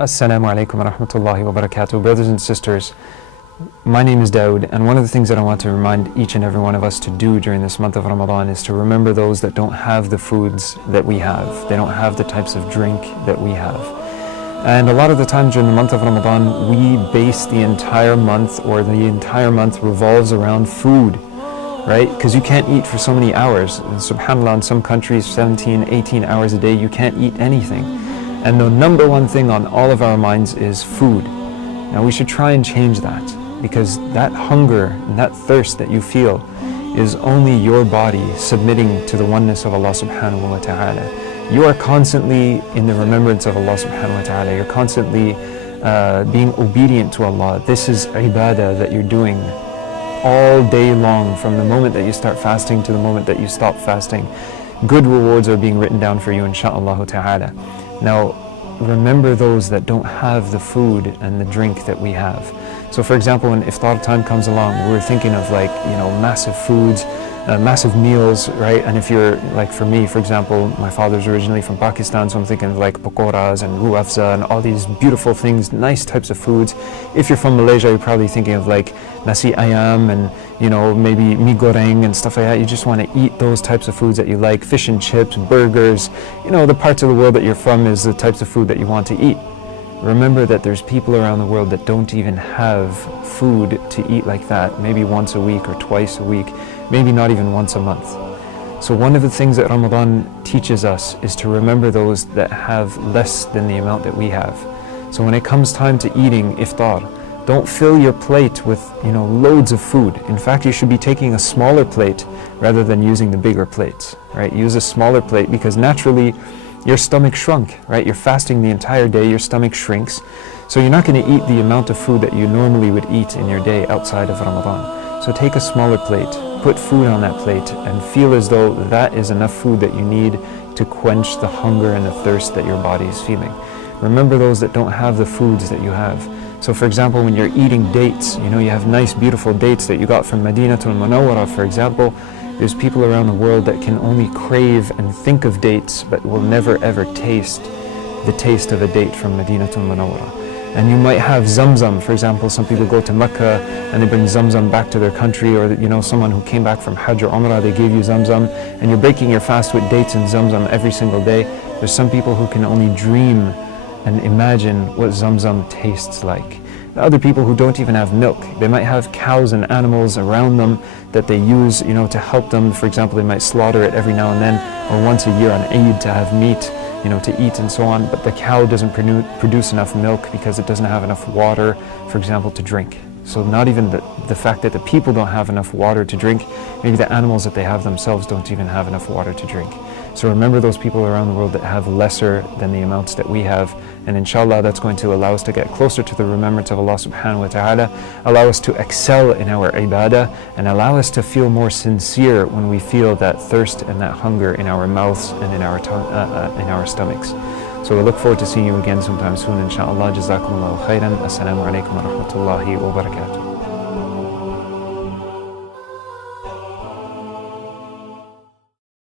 Assalamu alaikum wa rahmatullahi wa barakatuh. Brothers and sisters, my name is Dawood, and one of the things that I want to remind each and every one of us to do during this month of Ramadan is to remember those that don't have the foods that we have. They don't have the types of drink that we have. And a lot of the times during the month of Ramadan, we base the entire month, or the entire month revolves around food, right? Because you can't eat for so many hours. And subhanAllah, in some countries, 17, 18 hours a day, you can't eat anything. And the number one thing on all of our minds is food. Now we should try and change that, because that hunger and that thirst that you feel is only your body submitting to the oneness of Allah subhanahu wa ta'ala. You are constantly in the remembrance of Allah subhanahu wa ta'ala. You're constantly being obedient to Allah. This is ibadah that you're doing all day long, from the moment that you start fasting to the moment that you stop fasting. Good rewards are being written down for you, insha'Allah ta'ala. Now, remember those that don't have the food and the drink that we have. So for example, when iftar time comes along, we're thinking of massive foods, massive meals, right? And if you're like, for me, for example, my father's originally from Pakistan, so I'm thinking of like pakoras and ruh afza and all these beautiful things, nice types of foods. If you're from Malaysia, you're probably thinking of like nasi ayam and maybe mee goreng and stuff like that. You just want to eat those types of foods that you like, fish and chips, burgers. The parts of the world that you're from is the types of food that you want to eat. Remember that there's people around the world that don't even have food to eat like that, maybe once a week or twice a week, maybe not even once a month. So one of the things that Ramadan teaches us is to remember those that have less than the amount that we have. So when it comes time to eating iftar, don't fill your plate with loads of food. In fact, you should be taking a smaller plate rather than using the bigger plates, right? Use a smaller plate, because naturally your stomach shrunk, right? You're fasting the entire day, your stomach shrinks. So you're not going to eat the amount of food that you normally would eat in your day outside of Ramadan. So take a smaller plate, put food on that plate, and feel as though that is enough food that you need to quench the hunger and the thirst that your body is feeling. Remember those that don't have the foods that you have. So for example, when you're eating dates, you have nice beautiful dates that you got from Madinatul Munawwara, for example. There's people around the world that can only crave and think of dates, but will never ever taste the taste of a date from Madinatul Munawwara. And you might have Zamzam, for example. Some people go to Mecca and they bring Zamzam back to their country, or someone who came back from Hajj or Umrah, they gave you Zamzam, and you're breaking your fast with dates and Zamzam every single day. There's some people who can only dream and imagine what Zamzam tastes like. The other people who don't even have milk, they might have cows and animals around them that they use, to help them. For example, they might slaughter it every now and then, or once a year on Eid to have meat, to eat and so on. But the cow doesn't produce enough milk because it doesn't have enough water, for example, to drink. So not even the fact that the people don't have enough water to drink, maybe the animals that they have themselves don't even have enough water to drink. So remember those people around the world that have lesser than the amounts that we have, and inshallah that's going to allow us to get closer to the remembrance of Allah subhanahu wa ta'ala, allow us to excel in our ibadah, and allow us to feel more sincere when we feel that thirst and that hunger in our mouths and in our stomachs. So we look forward to seeing you again sometime soon, inshallah. Jazakumullahu khairan. Assalamu alaikum wa rahmatullahi wa barakatuh.